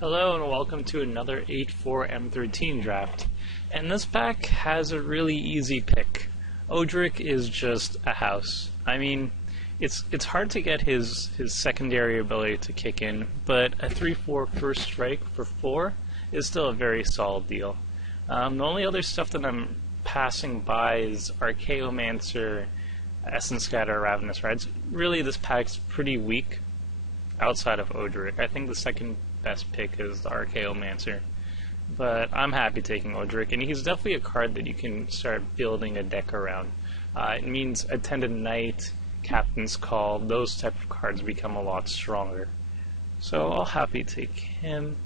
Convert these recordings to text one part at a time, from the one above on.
Hello and welcome to another 8-4 M13 draft. And this pack has a really easy pick. Odric is just a house. I mean, it's hard to get his secondary ability to kick in, but a 3-4 first strike for 4 is still a very solid deal. The only other stuff that I'm passing by is Archaeomancer, Essence Scatter, Ravenous Rides. Really, this pack's pretty weak outside of Odric. I think the second best pick is the Archaeomancer, but I'm happy taking Odric, and he's definitely a card that you can start building a deck around. It means Attendant Knight, Captain's Call, those type of cards become a lot stronger. So I'll happily take him.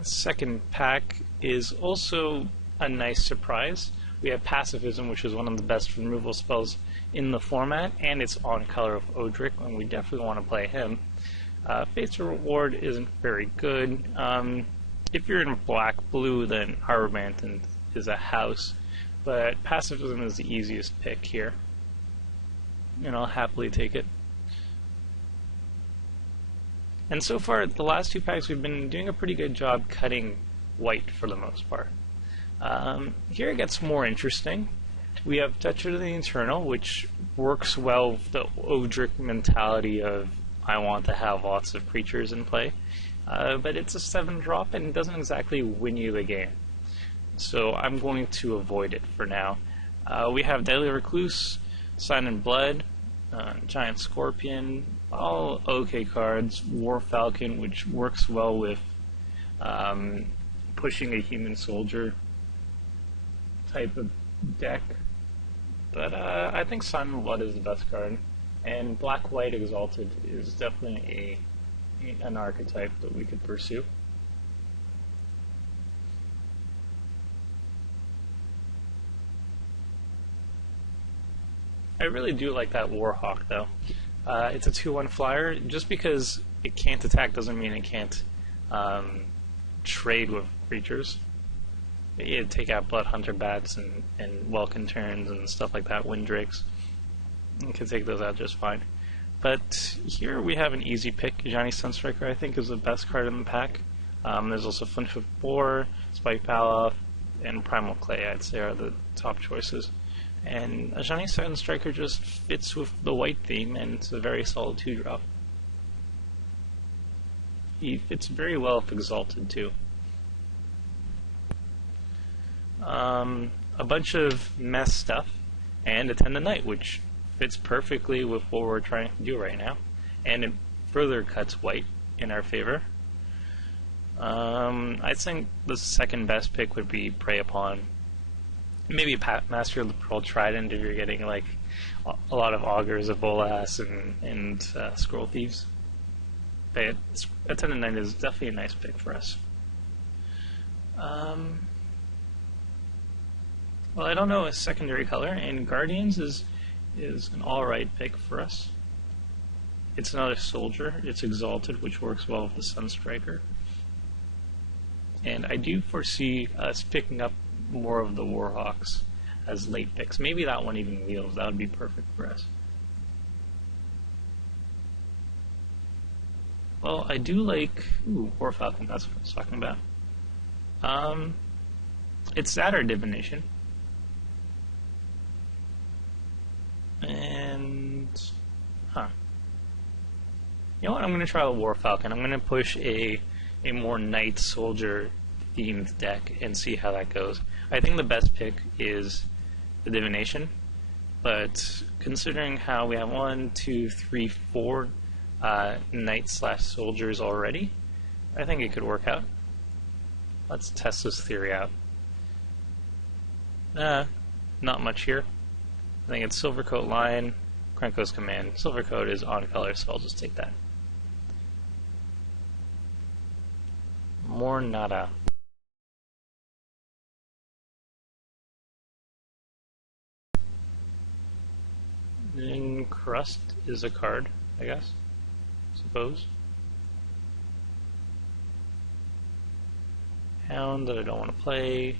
Second pack is also a nice surprise. We have Pacifism, which is one of the best removal spells in the format, and it's on color of Odric, and we definitely want to play him. Fate's Reward isn't very good. If you're in black-blue, then Harbor Mountain is a house, but Pacifism is the easiest pick here, and I'll happily take it. And so far, the last two packs, we've been doing a pretty good job cutting white for the most part. Here it gets more interesting. We have Touch of the Eternal, which works well with the Odric mentality of I want to have lots of creatures in play, but it's a 7-drop and it doesn't exactly win you the game. So I'm going to avoid it for now. We have Deadly Recluse, Sign in Blood, Giant Scorpion, all okay cards. War Falcon, which works well with pushing a human soldier type of deck. But I think Sign in Blood is the best card. And Black-White Exalted is definitely an archetype that we could pursue. I really do like that Warhawk, though. It's a 2-1 flyer. Just because it can't attack doesn't mean it can't trade with creatures. You take out Bloodhunter Bats and Welkin Turns and stuff like that, Windrakes. You can take those out just fine. But here we have an easy pick. Johnny Sunstriker, I think, is the best card in the pack. There's also Flinfoot Boar, Spike Paloff, and Primal Clay, I'd say, are the top choices. And Johnny Sunstriker just fits with the white theme, and it's a very solid 2-drop. He fits very well with Exalted, too. A bunch of mess stuff, and Attendant Knight, which fits perfectly with what we're trying to do right now, and it further cuts white in our favor. I think the second best pick would be Prey Upon. Maybe Master of the Pearl Trident if you're getting like a lot of Augurs of Bolas and Scroll Thieves. But Attendant Knight is definitely a nice pick for us. Well, I don't know a secondary color, and Guardians is an alright pick for us. It's another soldier. It's Exalted, which works well with the Sunstriker. And I do foresee us picking up more of the Warhawks as late picks. Maybe that one even wheels. That would be perfect for us. Well, I do like... Ooh, War Falcon, that's what I was talking about. It's that or Divination. And... You know what? I'm going to try the War Falcon. I'm going to push a more Knight Soldier themed deck and see how that goes. I think the best pick is the Divination, but considering how we have 1, 2, 3, 4 Knight/Soldiers already, I think it could work out. Let's test this theory out. Not much here. I think it's Silvercoat Lion, Krenko's Command. Silvercoat is on color, so I'll just take that. More nada. And Crust is a card, I guess. Suppose. Hound that I don't want to play.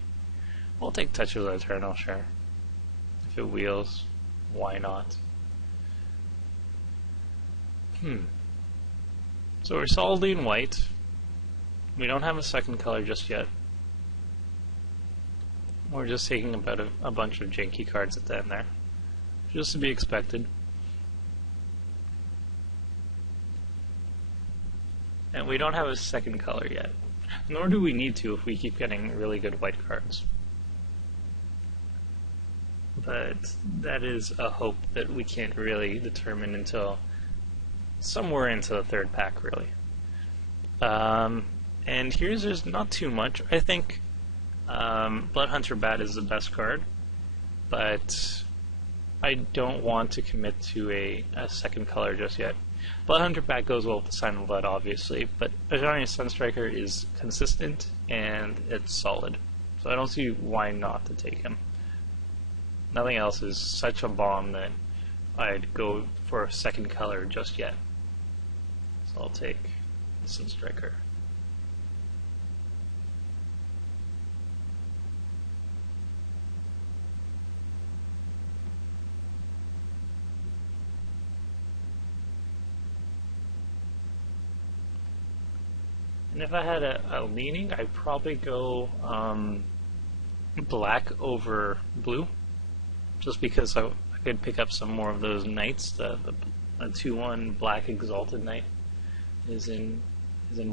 We'll take Touch of the Eternal, sure. If it wheels, why not? So we're solidly in white. We don't have a second color just yet. We're just taking about a bunch of janky cards at the end there. Just to be expected. And we don't have a second color yet. Nor do we need to if we keep getting really good white cards. But that is a hope that we can't really determine until somewhere into the third pack, really. And here's there's not too much. I think Bloodhunter Bat is the best card, but I don't want to commit to a second color just yet. Bloodhunter Bat goes well with the Sign of Blood, obviously, but Ajani Sunstriker is consistent and it's solid. So I don't see why not to take him. Nothing else is such a bomb that I'd go for a second color just yet. So I'll take the Sunstriker. And if I had a leaning, I'd probably go black over blue, just because I could pick up some more of those knights. The 2/1 black Exalted Knight is in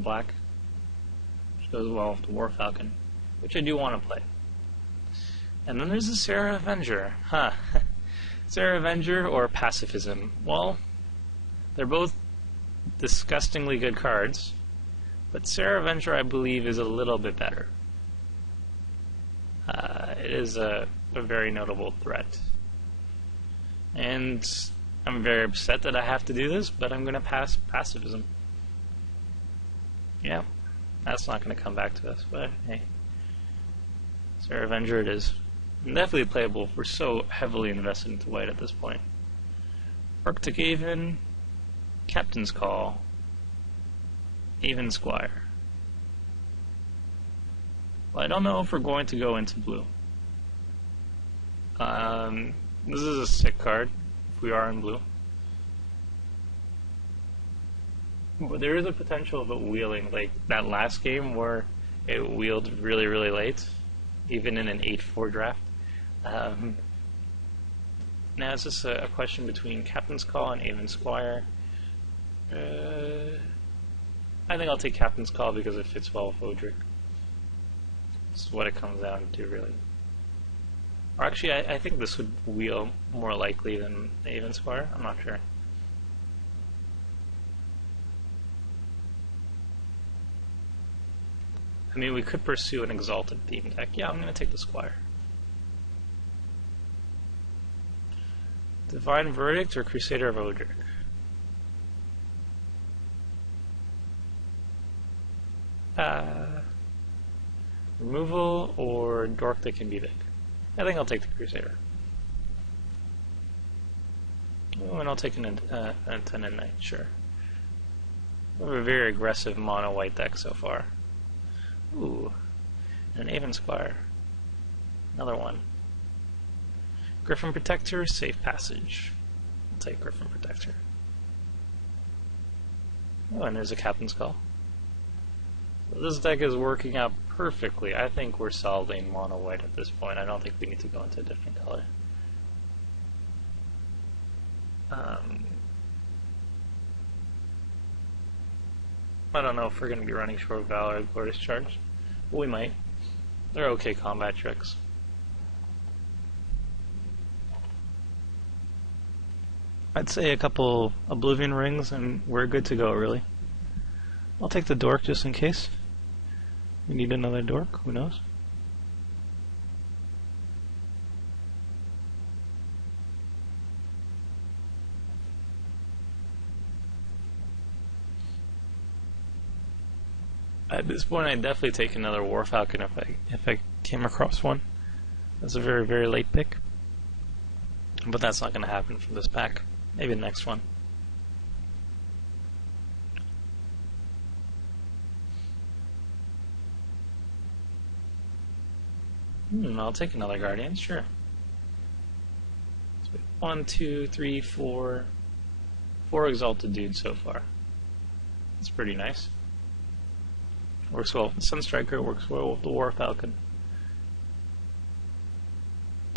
black, which goes well with the War Falcon, which I do want to play. And then there's the Serra Avenger. Serra Avenger or Pacifism. Well, they're both disgustingly good cards. But Serra Avenger, I believe, is a little bit better. It is a very notable threat. And I'm very upset that I have to do this, but I'm going to pass Pacifism. Yeah, that's not going to come back to us, but hey. Serra Avenger it is. And definitely playable if we're so heavily invested into white at this point. Arctic Aven, Captain's Call. Aven Squire. Well, I don't know if we're going to go into blue. This is a sick card, if we are in blue. But there is a potential of it wheeling, like that last game where it wheeled really, really late, even in an 8-4 draft. Now it's just a question between Captain's Call and Aven Squire. I think I'll take Captain's Call because it fits well with Odric. That's what it comes down to, really. Or actually, I think this would wheel more likely than Aven Squire. I'm not sure. I mean, we could pursue an Exalted theme deck. Yeah, I'm going to take the Squire. Divine Verdict or Crusader of Odric? Removal or Dork that can be Vic? I think I'll take the Crusader. Oh, and I'll take an Antenna Knight, sure. We have a very aggressive mono white deck so far. Ooh, and an Aven Squire. Another one. Griffin Protector, Safe Passage. I'll take Griffin Protector. Oh, and there's a Captain's Call. This deck is working out perfectly. I think we're solidly in mono white at this point. I don't think we need to go into a different color. I don't know if we're going to be running short of Valor or Glorious Charge. But we might. They're okay combat tricks. I'd say a couple Oblivion Rings and we're good to go, really. I'll take the Dork just in case. We need another Dork, who knows? At this point, I'd definitely take another War Falcon if I came across one. That's a very, very late pick. But that's not going to happen from this pack. Maybe the next one. I'll take another Guardian, sure. So 1, 2, 3, 4. 4 Exalted dudes so far. It's pretty nice. Works well with the Sunstriker, works well with the War Falcon.